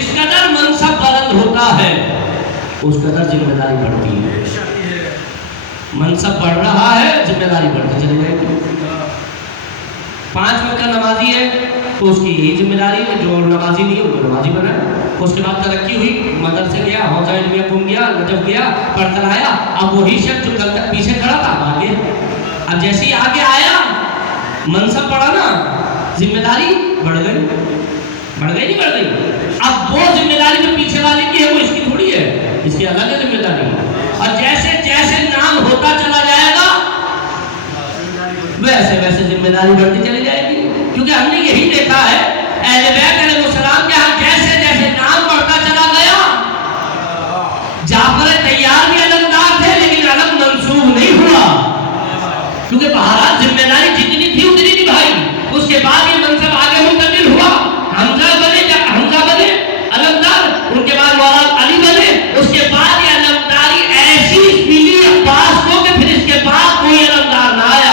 جس قدر منصب بلند ہوتا ہے اس قدر ذمہ داری بڑھتی ہے. منصب بڑھ رہا ہے ذمہ داری بڑھتی چلی جائے گی. 5 وقت کا نمازی ہے تو اس کی یہی ذمہ داری ہے, جو نمازی نہیں ہے وہ نمازی بنا. اس کے بعد ترقی ہوئی, مدرسے گیا, حوزہ علمیہ گھوم گیا, نجف گیا, پڑھ کر آیا. اب وہی شخص جو کل تک پیچھے کھڑا تھا آگے, اب جیسے ہی آگے آیا منصب بڑھا نا, ذمہ داری بڑھ گئی. بڑھ گئی نہیں بڑھ گئی؟ اب وہ ذمہ داری جو پیچھے والے کی ہے وہ اس کی تھوڑی ہے, اس کی الگ ہے ذمہ داری. اور جیسے جیسے نام ہوتا چلا جائے گا ویسے ویسے ذمہ داری بڑھتی چلی جائے گی. کیونکہ ہم نے یہی دیکھا ہے اہل بیت علیہ السلام کے ہاں جیسے جیسے نام بڑھتا چلا گیا. جعفر طیار بھی علمدار تھے لیکن علم منسوب نہیں ہوا, کیونکہ بہرحال ذمہ داری جتنی تھی اتنی نبھائی. اس کے بعد یہ منصب آگے منتقل ہوا. حمزہ بنے علمدار, ان کے بعد مولانا علی بنے, اس کے بعد یہ علمداری ایسی ملی عباس کو کہ پھر اس کے بعد کوئی علمدار نہ آیا.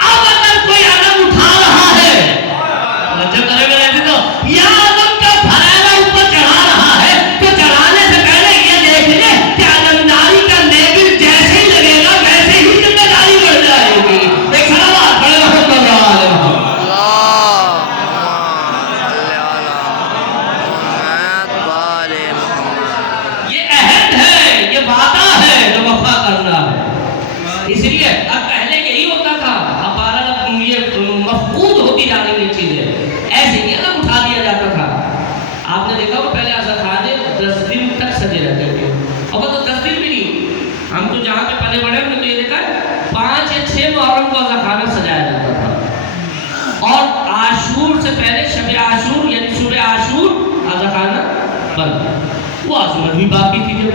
اب اگر کوئی علم اٹھا رہا ہے جب کرے میں رہتے تو یا علم کا پھیلاوا اوپر چڑھا رہا ہے تو چڑھانے سے پہلے یہ دیکھ لے کہ علمداری کا لیبل جیسے ہی لگے گا ویسے ہی ذمہ داری بڑھ جائے گی. ایک سلام پڑھے رحمت اللہ علیہ. اس لیے اب پہلے یہی ہوتا تھا, اب بارہ یہ مفقود ہوتی جا رہی چیزیں, ایسے ہی الگ اٹھا دیا جاتا تھا. آپ نے دیکھا وہ پہلے اذخانے 10 دن تک سجے رہتے تھے, اب وہ تو 10 دن بھی نہیں. ہم تو جہاں پہ پلے بڑے ہم نے تو یہ دیکھا ہے 5 یا 6 محرم کو اذخانہ سجایا جاتا تھا, اور عاشور سے پہلے شب عاشور یعنی صبح عاشور اذخانہ بند. وہ عظمت بھی باقی تھی. جب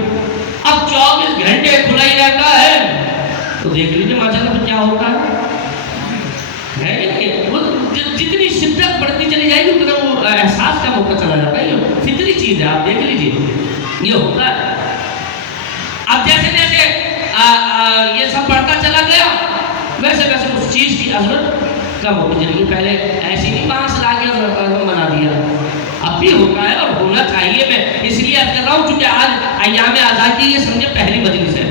اب 24 گھنٹے کھلا ہی رہتا ہے تو دیکھ لیجیے ماشاءاللہ پھر کیا ہوتا ہے. وہ جتنی شدت بڑھتی چلی جائے گی اتنا وہ احساس کا موقع چلا جاتا ہے. یہ فطری چیز ہے, آپ دیکھ لیجیے یہ ہوتا ہے. اب جیسے جیسے یہ سب بڑھتا چلا گیا ویسے ویسے اس چیز کی عظمت کم ہوتی چلی گئی. پہلے ایسی نہیں بانس لا کے بنا دیا, اب بھی ہوتا ہے اور ہونا چاہیے. میں اس لیے کر رہا ہوں چونکہ آج ایام آزادی یہ سمجھے پہلی مجلس ہے.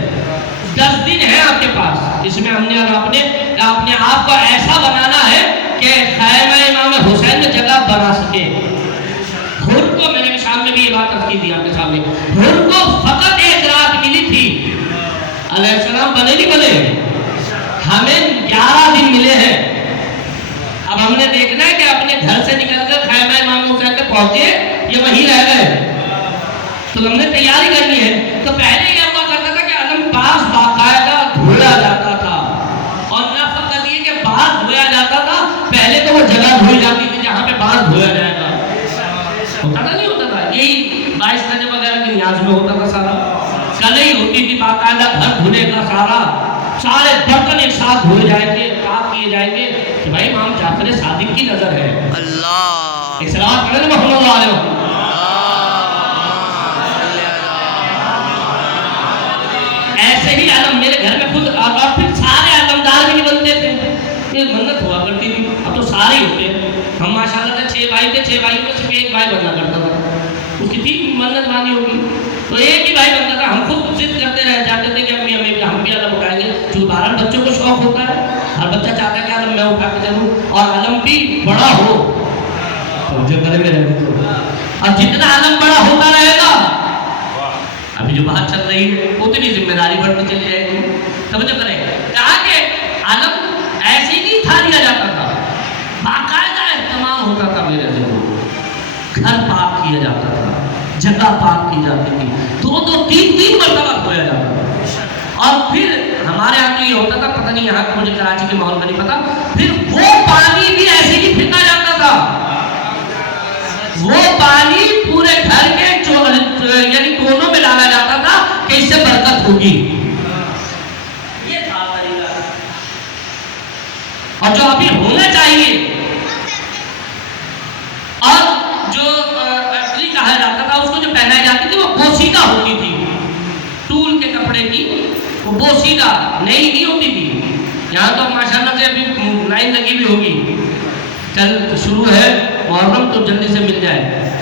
10 دن ہے آپ کے پاس, اس میں ہم نے اپنے آپ کو ایسا بنانا ہے کہ خیمہ امام حسین میں جگہ بنا سکے. حر کو میں نے شام میں بھی یہ بات عرض کی تھی آپ کے سامنے, حر کو فقط 1 رات ملی تھی, علیہ السلام بنے نہیں بنے, ہمیں 11 دن ملے ہیں. اب ہم نے دیکھنا ہے کہ اپنے گھر سے نکل کر خیمہ امام حسین پہ پہنچے یہ وہیں رہ گئے, تو ہم نے تیاری کرنی ہے. تو پہلے یہ ہوا کرتا تھا کہ علم پاس باقاعدہ دھویا جاتا تھا, اور نہ فقط یہ کہ باہر دھویا جاتا تھا, پہلے تو وہ جگہ دھوئی جاتی تھی جہاں پہ باہر دھویا جائے گا. ہوتا تھا نہیں ہوتا تھا, یہی 22 رجب وغیرہ کے نیاز میں ہوتا تھا. سارا کلئی ہوتی تھی باقاعدہ, گھر دھونے کا سارے برتن ایک ساتھ دھوئے جائیں گے, پاک کیے جائیں گے کہ بھائی امام جعفر صادق کی نظر ہے. اللہ ایک صلوات پڑھیں محمد اللہ علیہ وسلم. ایسے ہی علم میرے گھر میں خود, اور پھر سارے علمدار بھی نہیں بنتے تھے, یہ منت ہوا کرتی تھی. اب تو سارے ہی ہوتے ہیں. ہم ماشاءاللہ سے 6 بھائی تھے, 6 بھائیوں میں صرف 1 بھائی بننا کرتا تھا. اس کی تھی منت مانی ہوگی تو 1 ہی بھائی بنتا تھا. ہم خود ضد کرتے رہ جاتے تھے کہ ہم بھی علم اٹھائیں گے, کیونکہ 12 بچوں کو شوق ہوتا ہے, ہر بچہ چاہتا ہے کہ علم میں اٹھا کے چلوں اور علم بھی بڑا ہو. جو کرے میں رہے تو اب جتنا علم بڑا ہوتا رہے گا, ابھی جو بات چل رہی ہے اتنی ذمہ داری بڑھتی چلی جائے گی. توجہ کریں, کہا کہ علم ایسے نہیں تھا دیا جاتا تھا, باقاعدہ اہتمام ہوتا تھا. میرے ذہن گھر پاک کیا جاتا تھا, جگہ پاک کی جاتی تھی, 2 3 مرتبہ دھویا جاتا تھا. اور پھر ہمارے یہاں تو یہ ہوتا تھا, پتہ نہیں یہاں مجھے کراچی کے ماحول میں نہیں پتا, پھر وہ پانی بھی ایسے ہی پھینکا جاتا تھا. وہ پانی پورے گھر کے یعنی کونوں میں ڈالا جاتا تھا کہ اس سے برکت ہوگی. یہ تھا طریقہ, اور جو ابھی ہونا چاہیے. اور جو اصلی کہا جاتا تھا, اس کو جو پہنائی جاتی تھی وہ بوسیدہ ہوتی تھی, ٹول کے کپڑے کی وہ بوسیدہ نئی نہیں ہوتی تھی. یہاں تو ماشاءاللہ سے ابھی لائن لگی بھی ہوگی, کل شروع ہے محرم تو جلدی سے مل جائے.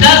10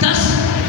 10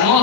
9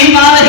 یہی بات